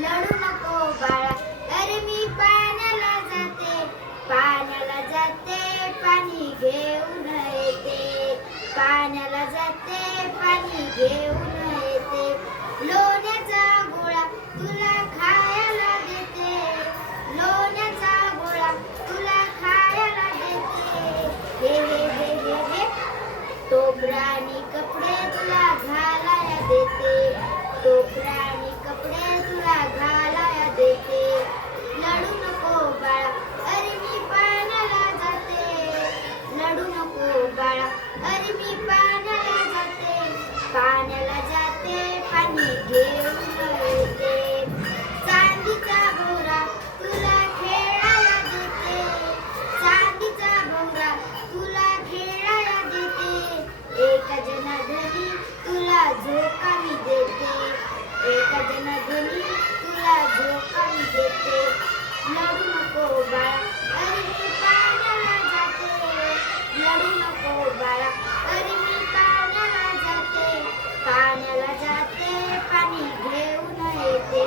लढू नको बाळा, अरे मी पाण्याला जाते, पाण्याला जाते, पाणी घेऊन येते, पाण्याला जाते, पाणी घेऊन येते. लोण्याचा गोळा तुला खायला देते, लोण्याचा गोळा तुला खायला देते. हे हे हे हे हे टोपरा आणि कपडे तुला घालाया देते, टोपरा आणि कपडे तुला घालाया देते. लढू नको बाळा, अरे मी पाण्याला जाते, लढू नको बाळा, अरे मी पाण्याला जाते, पाण्याला जाते, पाणी घेऊन येते. चांदीचा भोवरा तुला खेळायला देते, चांदीचा भोवरा तुला खेळायला देते. एका जनार्दनी तुला झोकावी देते, एका जनार्दनी तुला झोकावी देते. लढू नको बाळा, अरे मी पाण्याला जाते, लढू नको बाळा, अरे मी पाण्याला जाते, पाण्याला जाते, पाणी घेऊन येते.